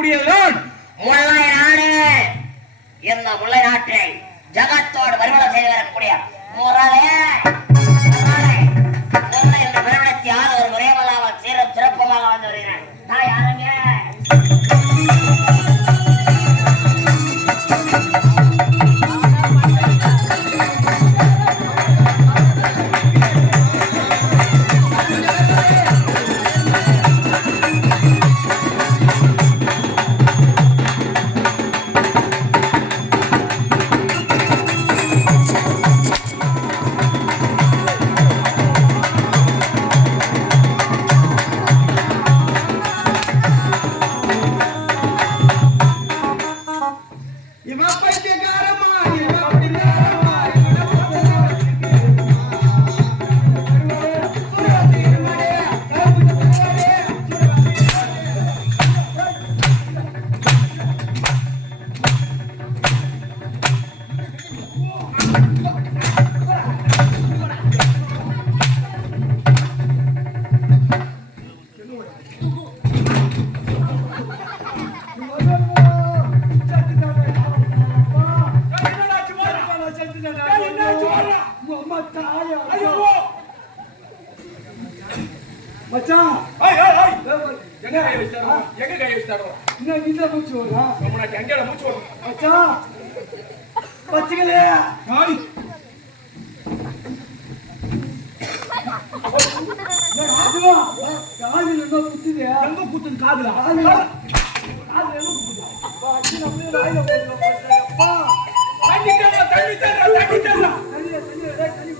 இருக்கக்கூடியதுதான் முல்லை நாடு இந்த முல்லை நாட்டை ஜகத்தோடு வருமானம் செய்து வரக்கூடிய முரளே முரளே. எங்க கை வச்சாரோ? எங்க கை வச்சாரோ? இன்னும் இந்த மூச்சு வரா நம்மளுக்கு எங்கேடா மூச்சு வரும்? மச்சான் வச்சுக்கலையா ஆய். அதுவா காலில் என்ன குத்துது எங்க குத்துது காதுல? காலில் காலில் என்ன குத்துது அப்பா, அடி நம்ம போடுறோம் மச்சான். அப்பா தண்ணி தண்ணி தண்ணி தர்றா. தண்ணியை தண்ணியை டேய், தண்ணி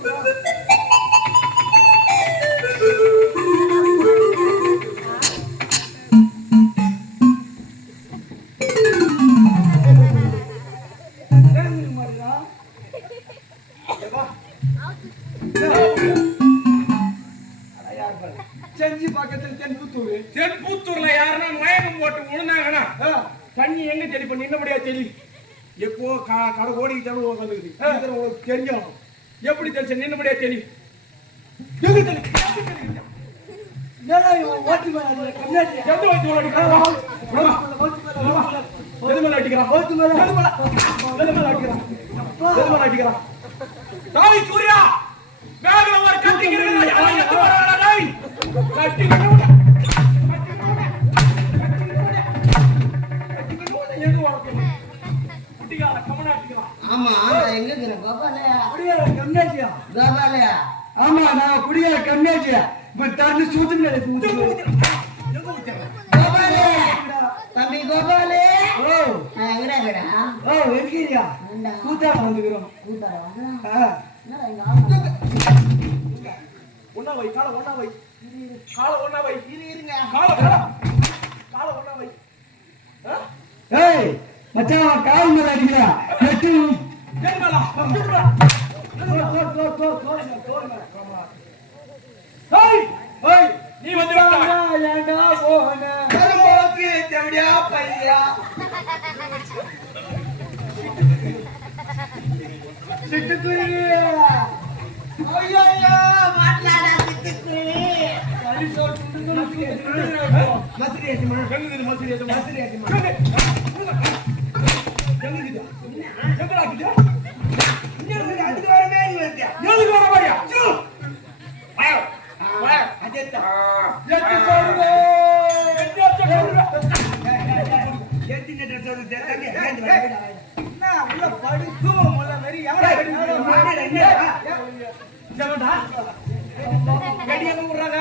விடு. எது வரது குட்டிகார கமனா அடிக்கிறான். ஆமா. எங்க இருக்கிறேன் கோபாலையா? குடியார கண்ணாடியா? கோபாலையா? ஆமா நான் குடியார கண்ணாடியா. இப்ப தண்ணி தம்பி கோபாலே? ஓ, எங்கடா ஓ, வந்துக்கிறோம். வை காலை ஒண்ணா வை. காலை ஒண்ணா வை. இரு, இருங்க. காலை காலை வை? ஏய், மச்சான், கால் மேல அடிக்கிறான். எட்டு, எது மேல எது நீ வந்து ஏண்டா, போன? தேவடியா பையா சிட்டுக்குருவி. ஐயோ மசரி ஏசிமா மசரி ஏசிமா எங்க எங்க எங்க விடுறாங்க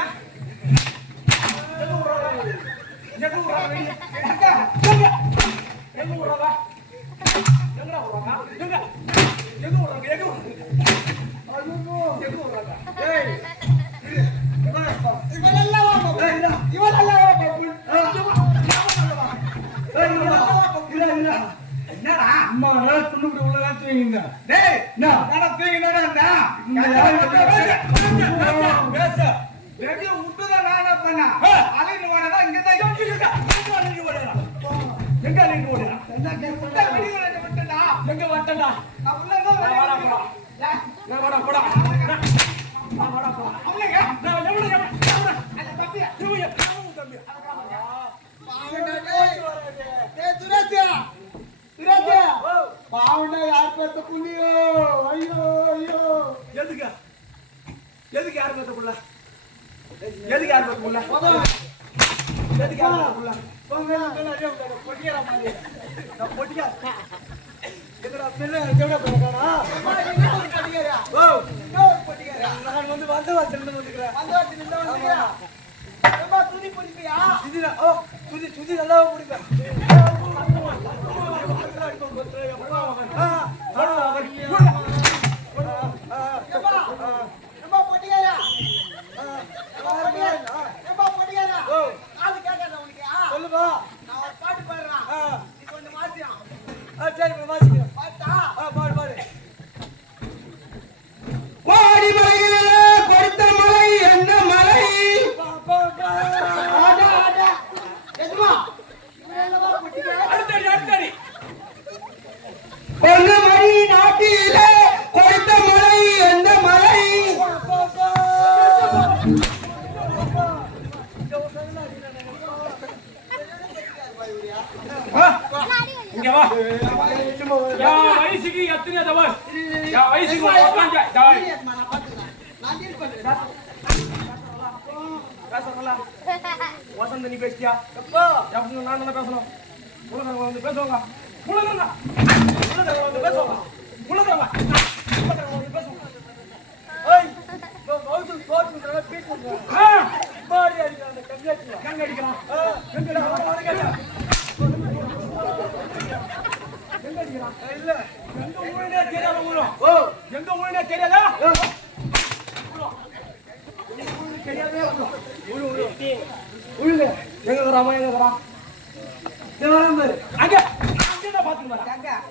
எங்க விடுறாங்க அம்மா, நல்லா துண்ணுக்குடி உள்ள தான் தூங்கிங்க. டேய் என்னடா? இந்த பேச பேச எங்க வரட்டா நான் வாடா போடா. நான் வாடா போடா. நான் வாடா போடா. அவளங்க நான் எவ்வளவு எவ்வளவு அந்த தம்பி தம்பி தம்பி பாவண்டா யார் பேத்த புள்ளியோ ஐயோ ஐயோ எதுக்கு? எதுக்கு யார் பேத்த புள்ள? எதுக்கு யார் பேத்த புள்ள? எதுக்கு யார் புள்ள? பொங்கல் பொங்கல் அடியா பொடியரா மாதிரி துதி பிடிப்பியா துதி துதி நல்லா பிடிப்பேன் சொல்லுப்பா நாட்டிலே கொடுத்த மலை எந்த மலை? இங்க வா. என் வயசுக்கு எத்தனை தவறு? என் வயசுக்கு உட்காந்து டேய். பேசலாம் வசந்த நீ பேசியா எப்பா? எப்போ நான் என்ன பேசணும். உலகம் வந்து பேசுவாங்க. உலகம் உலகம் வந்து பேசுவாங்க. வர வர எங்க இல்ல. எங்க பாரு. அங்க. அங்க பாத்துட்டு வரேன். ஓ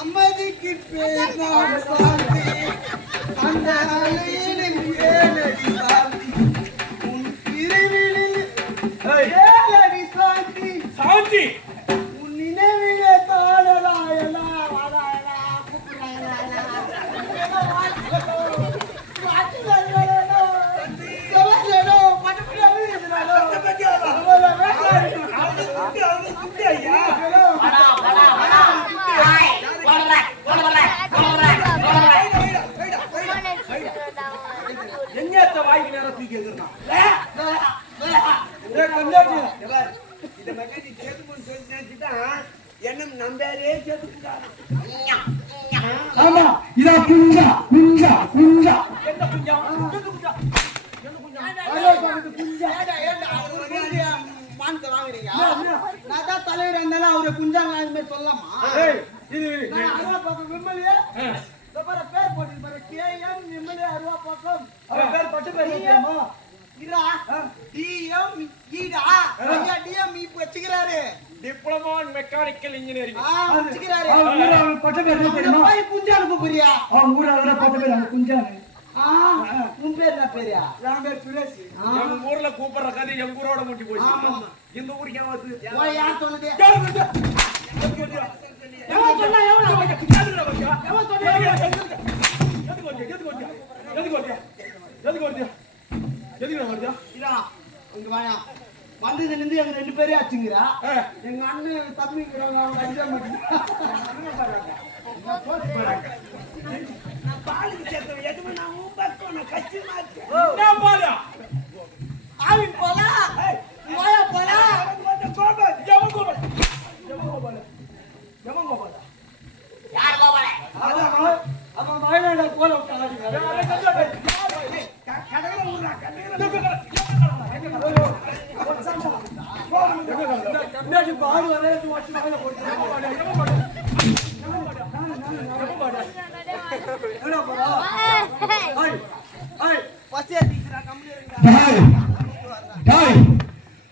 அமைதிக்கு பேர் நாம் சாந்தி அந்த அலையினில் ஏழடி சாந்தி. உன் பிரிவினில் ஏய் ஏழடி சாந்தி. சாந்தி. அருவா பக்கம் பாரு, போட்டு பாரு. கேஎம் விம்மலே அருவா பக்கம் அவன் பேர் பட்டு பேர் தெரியுமா? இதா டிஎம் ஈடா. ஐயா டிஎம் இப்ப வச்சுக்கிறாரு. டிப்ளமோ இன் மெக்கானிக்கல் இன்ஜினியரிங் ஆ வச்சுக்கிறாரு. அவன் ஊரா அவன் பட்டு பேர் அவனை தெரியுமா? போய் குஞ்சா அனுப்ப போறியா? அவன் ஊரா அவன் பட்டு பேர் அவன் குஞ்சானு ஆ உன் பேர் என்ன பேரியா என் பேர் சுரேஷ். எங்க ஊர்ல கூப்பிடுற கதை எங்க ஊரோட முட்டி போச்சு. இந்த ஊருக்கு ஏன் வருது? யார் சொன்னது? எவன் சொன்னா எவன்? எவன் சொன்னா எதுக்கு வந்து? எதுக்கு வந்து? எதுக்கு வந்து? எதுக்கு வந்து? எதுக்கு நான் வருது? இதா இங்க வாயா வந்ததுல இருந்து எங்க ரெண்டு பேரையும் ஆச்சுங்கிறா. எங்க அண்ணன் தம்பிங்கிறவங்க அவங்க அஞ்சா என்ன பாரு? ஆவி போலாம் வாயா போலாம் எவன் கோபால்? எவன் கோபால்? எவன் கோபால்? எவன் கோபால்? யார் கோபாலே அவன் அவன் வயநாடு போல விட்டாங்க யாரை கண்டாரு? யார் இது? க- கடையில விடுறா, கடையில விடுறா. கம்மியாச்சு பாடு வரது வச்சு வாயில போட்டு? என்ன போறா? ஐய் ஐய் பச்சை டீச்சரா கம்பெனி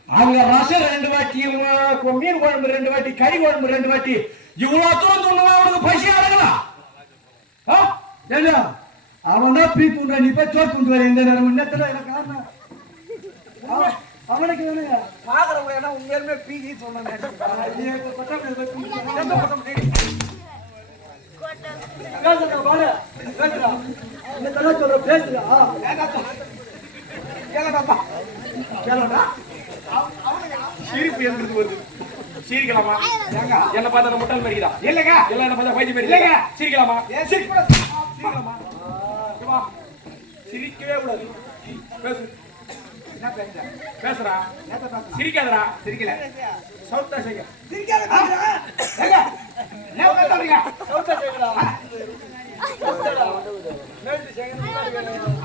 அங்க ரசம் ரெண்டு வாட்டி மீன் குழம்பு ரெண்டு வாட்டி கறி குழம்பு ரெண்டு வாட்டி இவ்வளவு தூரம் துண்ணுவா அவனுக்கு பசி அடங்கலாம் ஆ? ஏண்டா? அவன் தான் பீ துண்டா நீ போய் துண்டு வர இந்த நேரம் இன்னத்துல என்ன காரணம்? அவன்- அவனுக்கு வேணுங்க. பாக்குறவங்க என்ன உண்மையுமே பீதி சொன்னாங்க. நீ இப்ப பட்டா பேர். பேசுடா. இந்த தடவை சொல்ற பேசுடா. கேளடா. சிரிப்பு எங்கிருந்து வருது. சிரிக்கலாமா என்ன பார்த்தா நான் முட்டாள் மாதிரிதா இல்லங்க எல்லாம் என்ன பார்த்தா பைத்தியம் இல்லங்க சிரிக்கலாமா சிரிக்கலாமா சிரிக்கவே கூடாது பேசு என்ன பேசுற பேசுறா சிரிக்காதடா சிரிக்கல சவுத்தா செய்ய சிரிக்காத ஏங்க, என்ன பேசுறீங்க சவுத்த செய்யடா நேத்து செய்யணும்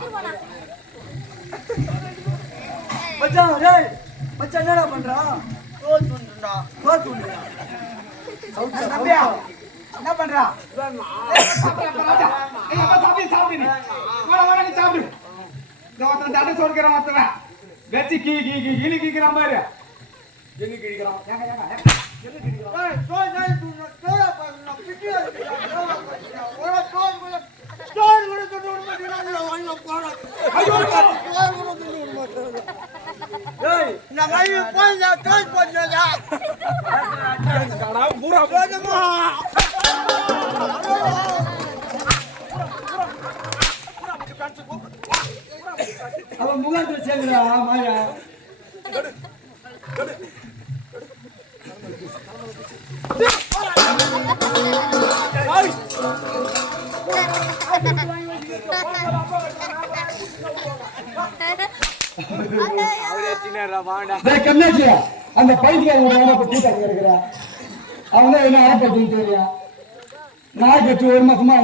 மச்சான் டேய் மச்சான் என்னடா பண்றா தோல் தோல் துண்டுடா சவுத்த நம்பியா என்ன பண்றா சாப்பிடு, சாப்பிடு. வாடா, வாடா, நீ சாப்பிடு. இந்த ஒருத்தன் தட்டை சோறுக்கிறான், ஒருத்தவன். வெச்சு கீ, கீ, கீ, கீழு கீக்கிறான் பாரு. எங்க கிழிக்கிறான்? ஏங்க, ஏங்க, ஏங்க. எங்க கிழிக்கிறான்? டேய் தோல் டேய் துண்டு தோல பண்ணா பிட்டி அடிடா தோல பண்ணா ஒரு தோல் கூட தோல் கூட துண்டு விட ஐயோ, தோல் கூட துண்டு விட மாட்டேங்கிறாங்க டேய் நான் கை போஞ்சா தோல் போஞ்சா கடா, பூரா போதுமா அவன் முகத்துல சேர்ந்துடா மாயா டேய் கம்மியாச்சு அந்த பைத்தியம் ஒரு நாளை பத்தி தங்க இருக்கிறா அவன் தான் என்ன தெரியா நாய் கட்சி ஒரு மாசமா.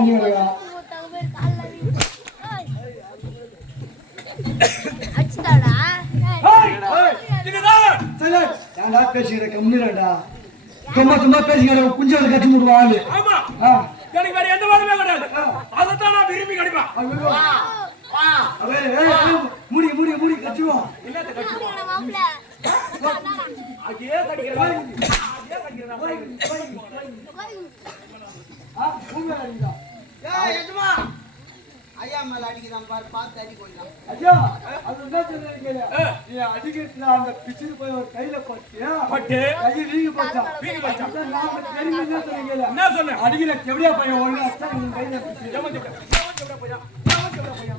சரி ஏன்டா பேசிக்கிற? கம்மிடா சும்மா சும்மா பேசிக்கிற குஞ்சு வந்து கட்டி விடுவா ஆளு ஆமா. ஆ. எனக்கு வேற எந்த வேலையுமே கிடையாது. அதைத்தான் நான் விரும்பி கடிப்பேன். முடி முடி முடி கட்டிடுவான் என்னத்த கடிப்பேன்? மாப்பிள்ள அதையே கடிக்கிறேன். அதையே கடிக்கிறேன். ஆ உங்க அடிடா ஏய் எஜமா ஐயா மேல அடிக்கிறான் பாரு பார்த்து அடி கொஞ்சம் ஐயா அது என்ன சொல்றீங்க நீ அடிக்கிறதுல அந்த பிச்சுக்கு போய் ஒரு கையில பட்டியா பட்டு. கை வீங்கி போச்சா வீங்கி போச்சா. அதான் நாம தெரியுமா என்ன சொல்றீங்க என்ன சொன்னேன்? அடிக்கிற கெவடியா பையன் ஒண்ணு அச்சா கையில பிச்சு எவன் சொல்றேன்? எவன் சொல்றேன் பையா? எவன் சொல்றேன் பையா?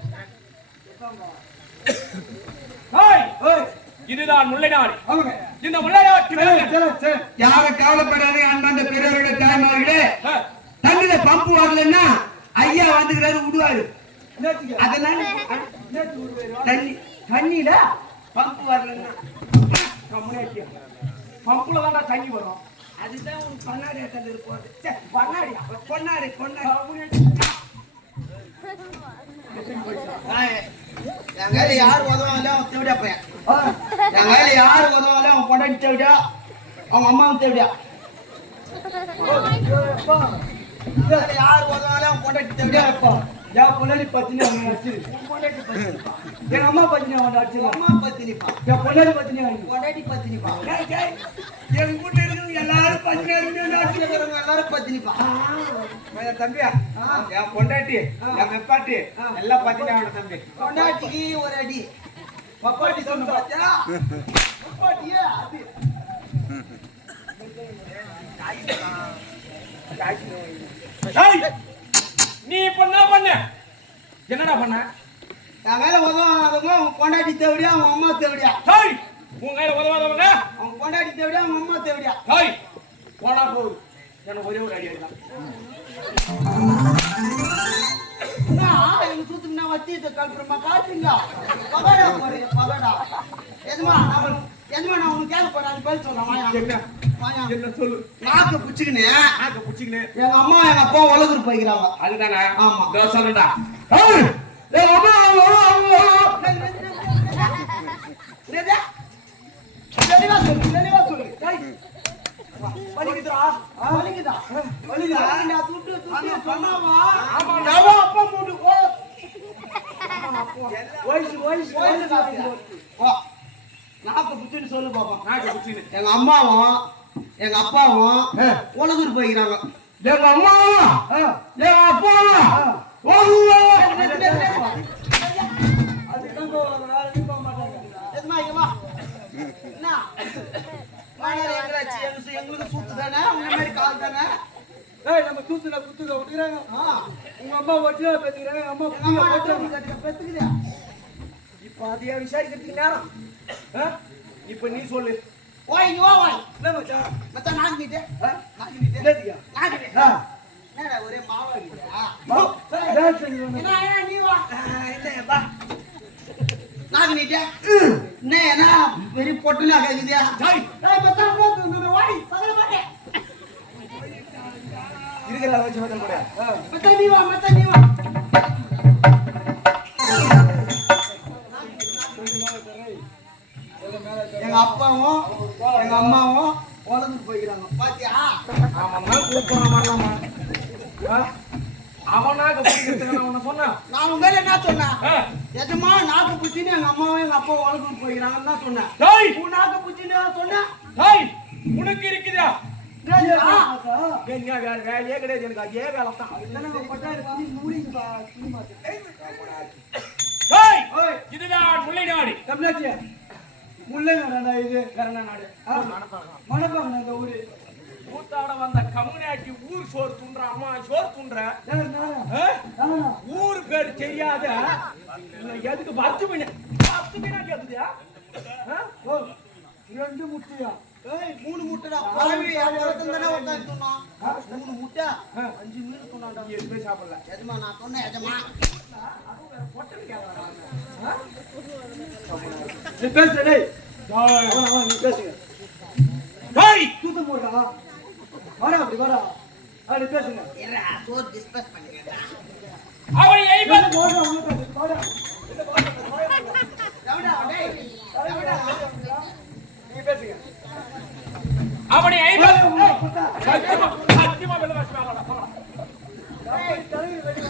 இதுதான் முல்லை நாடு இந்த முல்லை நாட்டு யாரும் கவலைப்படாதீங்க அன்பாந்த பெரியவர்களே தாய்மார்களே. ஆ, தண்ணியில பம்பு வரலன்னா ஐயா வந்துக்கிறாரு விடுவாரு. அதனால விடுவேன் தண்ணி தண்ணியில பம்பு வரலன்னா? பம்புல தான்டா தண்ணி வரும். அதுதான் ஒரு பண்ணாடி போகுது சே, பண்ணாடியா பொன்னாடி பொன்னாடி. என் கையில யார் உதவாலும் அவன் தேவடியா பையன் என் கையில யார் உதவாலும் அவன் பொண்டாட்டி தேவடியா அவங்க அம்மாவும் கையில யார் உதவாலும் அவன் பொண்டாட்டி தேவடியா அப்பா என் பொண்ணாடி பத்தினி அவன் அடிச்சு எங்க அம்மா பத்தினி அவன் அடிச்சிடலாம் அம்மா பத்தினிப்பா. என் பொண்ணாடி பத்தினி அவன் பொண்டாட்டி பத்தினிப்பா. எங்க வீட்டுல இருக்கிறவங்க எல்லாரும் பத்து நாட்டுல இருக்கிறவங்க எல்லாரும் பத்தினிப்பா. என் தம்பியா என் பொண்டாட்டி என் மெப்பாட்டி எல்லாம் பாத்தீங்கன்னா தம்பி. பொண்டாட்டிக்கு ஒரு அடி. பப்பாட்டி சொன்ன பாத்தியா? பப்பாட்டியே அது நீ இப்ப என்ன பண்ண? என்னடா பண்ண? என் கையில உதவாதவங்க அவன் பொண்டாட்டி தேவடியா அவன் அம்மா தேவடியா? ஹாய்! உன் கையில உதவாதவங்க? அவன் பொண்டாட்டி தேவடியா அவன் அம்மா தேவடியா? ஹாய்! போனா போகுது எனக்கு ஒரே ஒரு அடி அடிதான் எங்க வச்சு இதை கல்புறமா பாத்துங்க பகடா போறீங்க பகடா. எதுமா நான் எதுமா நான் உனக்கு கேட்க போறேன்? அது பதில் வாயா என்ன? வாயா. என்ன சொல்லு? நாக்கு புடிச்சுக்கினு ஆக்க புடிச்சிக்கினு எங்க அம்மா எங்க அப்பா உலகூர் போய்க்கிறாங்க. அதுதானே? ஆமா. இதோ சொல்லுடா. ஏய், எங்க அம்மா? தெளிவா சொல்லு தெளிவா சொல்லு. டேய். வலிக்குதுடா. வலிக்குதா? வலிக்குதா? நான் துட்டு துட்டு சொன்னாவா? நம்ம அப்பா மூட்டு போ. வயசு வயசு. நாக்கு புடிச்சுன்னு சொல்லு பாப்பா. நாக்க புடிச்சிக்கினு எங்க அம்மாவும் எங்க அப்பாவும். உலகூர் போய்க்கிறாங்க. எங்க அம்மாவா? ஆ. எங்க அப்பாவா? அதுதான் போவாங்க வேற எதுவும் போக மாட்டாங்க. எதுமா இங்க வா. என்ன? வாங்கற எங்களாச்சு எங்களுக்கு சூத்து தானே? உங்க மாதிரி கால் தானே? ஏய் நம்ம தூத்துல குத்துக்க விட்டுக்கிறாங்க உங்க அம்மா ஒட்டியா பேத்துக்கிறாங்க அம்மா பெத்துக்குதா. இப்ப அதையா விசாரிக்கிறதுக்கு நேரம்? இப்ப நீ சொல்லு. ஓய் வா ஓய் என்ன மச்சான்? மச்சான் ஆ? நாக்கு நீட்டு. என்னதுயா? நாக்கு நீட்டு. ஆ. என்னடா ஒரே மாவா டான்ஸ் ஆடுங்க. என்ன என்ன நீ வா. என்ன என்ன? பொட்டுனா கேக்குதியா டேய் பகல மாட்டே. இருக்கிற வச்சு கூட மத்த நீ வா மத்த நீ வா. எங்க அப்பாவும் எங்க அம்மாவும் உலகத்துக்கு போய்க்கிறாங்க. பாத்தியா? அவன் தான் கூப்பிடுறான் வரலாமா ஆ? அவனாக பிடிக்கிறதுக்கு நான் உன்னை சொன்னேன். நான் உங்க மேல என்ன சொன்னேன். எஜமா நாக்கு புச்சின்னு எங்க அம்மாவும் எங்க அப்பாவும் உலகத்துக்கு போய்க்கிறாங்கன்னு தான் சொன்னேன். டேய் உன் நாக்கு புச்சின்னு சொன்னேன். டேய் உனக்கு இருக்குதா? வேலையே கிடையாது எனக்கு. அதே வேலை தான். இதுதான் முல்லை நாடு தமிழாச்சி, முள்ளங்கடா இது. வேற என்ன நாடு ஆ, மணப்பாங்கடா இந்த ஊரு. கூத்தாட வந்த கம்யூனிட்டி ஊர் சோறு துண்ற அம்மா சோறு துண்ற? ஊர் பேர் தெரியாத. எதுக்கு பத்து மீன் பத்து மீனா கேக்குதியா? ரெண்டு முட்டையா? ஏய், மூணு முட்டைடா. மூணு முட்டை. அஞ்சு மீன் சொன்னான்டா. நீ எதுவுமே சாப்பிடல. எஜமா நான் சொன்னேன் எஜமா நீ பேசுற டேய். அவன், அவன், நீ பேசுங்க டேய் தூத்தம் போடுறா வாடா அப்படி வாடா பேசுங்க. அவன் பேசு, வாடா. நீ பேசுங்க அவனை ஐம்பது. சத்தியமா சத்தியமா வெளில வச்சு மேல வா. ஏய், தலைவி வெடி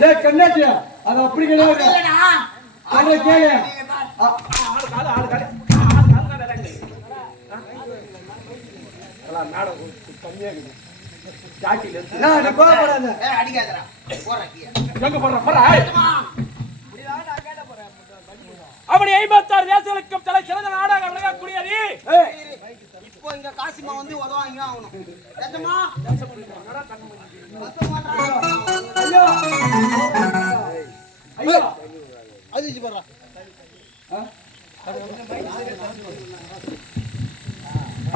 டேய் கண்ணாச்சியா அது அப்படி கிடையாது. சொல்ற கேளு நீங்கத்தான். ஆளு காலு ஆளு காலு ஆளு காலு தான் வேலை இல்லை. ஆ? எல்லாம் நாடகம் கம்மியா இருக்குது ஜாட்டில இருந்து நான் நீ கோவப்படாத ஏய், அடிக்காதடா. போடா கீழே. எங்க போடுற போற அம்மா. அப்படி ஐம்பத்தாறு தேசங்களுக்கும் தலை சிறந்த நாடாக விளங்கக்கூடியது இப்போ இங்க காசிமா வந்து உதவாங்க ஆகணும். ஐயா ஐயா அது இது பண்றா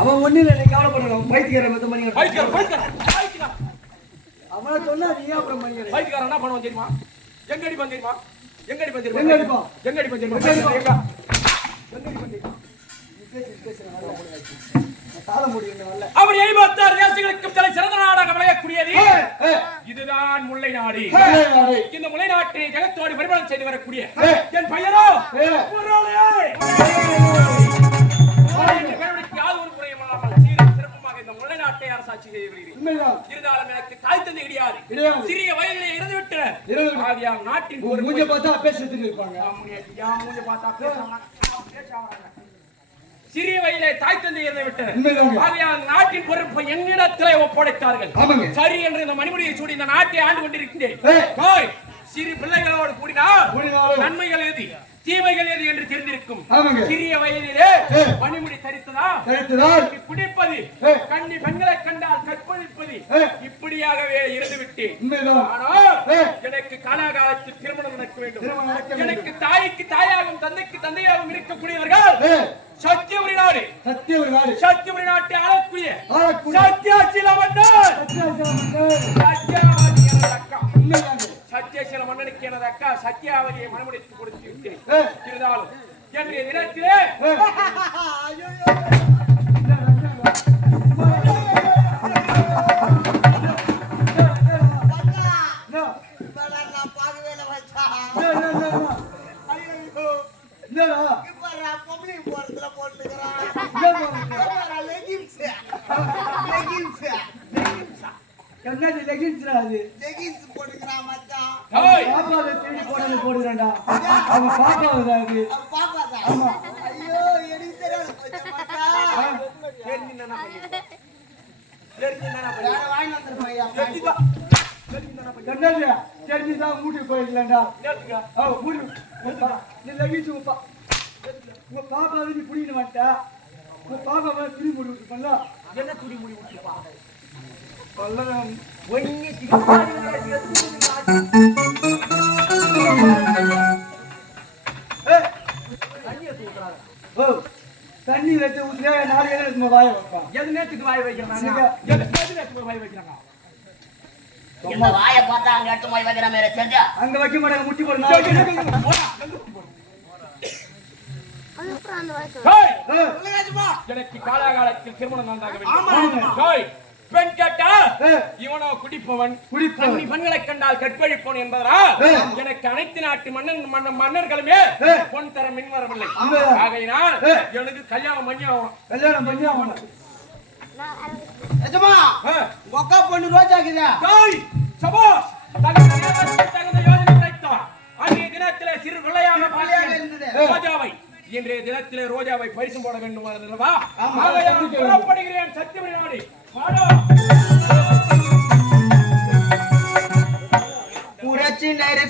அவன் ஒண்ணு இல்லை நீ கவலைப்படுற அவன் பைத்தியக்கார பைத்தியக்காரன் பைத்தியக்காரன். அவனை சொன்னா நீ அப்புறம் பைத்தியக்காரன் என்ன பண்ணுவான் தெரியுமா? எங்க அடிப்பான் தெரியுமா? எங்க அடிப்பான் தெரியுமா? எங்க அடிப்பான்? எங்க அடிப்பான் தெரியுமா? எங்க அடிப்பான்? எங்க? எங்க கால முடியும் அப்படி ஐம்பத்தாறு தேசங்களுக்கும் தலை சிறந்த நாடாக விளையக்கூடியது இதுதான் முல்லை நாடு. இந்த முல்லை நாட்டை ஜெகத்தோடு பரிமாணம் செய்து வரக்கூடிய. என் இருந்தாலும் எனக்கு தாய் தந்தை கிடையாது. சிறிய வயதிலே இறந்து விட்டனர் ஆகையால் நாட்டின் மூஞ்ச பார்த்தா பேசிட்டு இருப்பாங்க மூஞ்ச பார்த்தா பேசாம சிறிய வயதிலே தாய் தந்தை இறந்து விட்டனர் நாட்டின் பொறுப்பை என்னிடத்திலே ஒப்படைத்தார்கள். சரி என்று இந்த மணிமுடியை சூடி இந்த நாட்டை ஆண்டு. ஓய், சிறு பிள்ளைகளோடு கூடினால். நன்மைகள் எது தீமைகள் எது என்று தெரிந்திருக்கும். சிறிய வயதிலே. மணிமுடி தரித்ததா கருத்துதான் குடிப்பது. கண்ணி பெண்களை கண்டால் கற்பழிப்பது. இப்படியாகவே இருந்து விட்டேன் உண்மைதான் ஆனால் ஏய். எனக்கு காலாகாலத்தில் திருமணம் நடக்க வேண்டும். எனக்கு தாய்க்கு தாயாகவும் தந்தைக்கு தந்தையாகவும் இருக்கக்கூடியவர்கள் சத்தியபுரி நாடு சத்திய ஒரு நாடு சத்தியபுரி நாட்டை ஆளக்கூடிய சத்தியாசில மன்னர் மக்கள் சத்யாவதி மன்னனுக்கு எனது அக்கா சத்யாவதியை மனமுடித்து கொடுத்து விட்டேன் இருந்தாலும் இன்றைய தினத்திலே. என்னது லெகின்ஸ்டா அது? லெகின்ஸ் போட்டுக்கிறான் பாப்பாவை தேடி போடாத போடுறான்டா. அவன் பாப்பாவை தான் அது. பாப்பா ஐயோ எனக்கு தெரியாது போச்சு மச்சான் தெரிஞ்சு என்ன பண்ணிருக்க தெரிஞ்சு என்ன வேற வாங்கி வந்துருப்பா ஐயா? என்னது? தெரிஞ்சுதான் மூட்டுக்கு போயிருக்கலாம்டா. மூடு. நீ உப்பா. உங்க பாப்பாவை நீ புடிக்கணும் மாட்டா உங்க பாப்பாவை துணி மூடி விட்டுருப்பல என்ன துணி மூடி விட்டுருப்பா? சொல்லலாம் ஒன்னி தண்ணி வச்சு ஊத்தினா நாலு ஏழு வாய எது நேத்துக்கு வாய் வைக்கிறாங்க எது வாய் வைக்கிறாங்க இந்த வாயை பார்த்தா அங்க எடுத்து போய் வைக்கிற மாதிரி தெரிஞ்சா அங்க வைக்க மாட்டாங்க முட்டி போடு எனக்கு காலாகாலத்தில் திருமணம் நன்றாக பெண் கேட்டா. இவனோ குடிப்பவன் குடிப்பவன். பெண்களை கண்டால் கற்பழிப்பவன் என்பதனால் ஏய். எனக்கு அனைத்து நாட்டு மன்னன் மன்ன- மன்னர்களுமே. பொன் தர மின் வரவில்லை. ஆகையினால். எனக்கு கல்யாணம் பண்ணி ஆகணும் கல்யாணம் பண்ணி. உங்க அக்கா பொண்ணு ரோஜா இருக்குதா தகுந்த யோஜனை கிடைத்தவன் அன்றைய தினத்திலே சிறு விளையாக. ரோஜாவை இன்றைய தினத்திலே ரோஜாவை பரிசு போட வேண்டும் அல்லவா புறப்படுகிறேன் சத்தியமணி நாடி पुराची नाही रे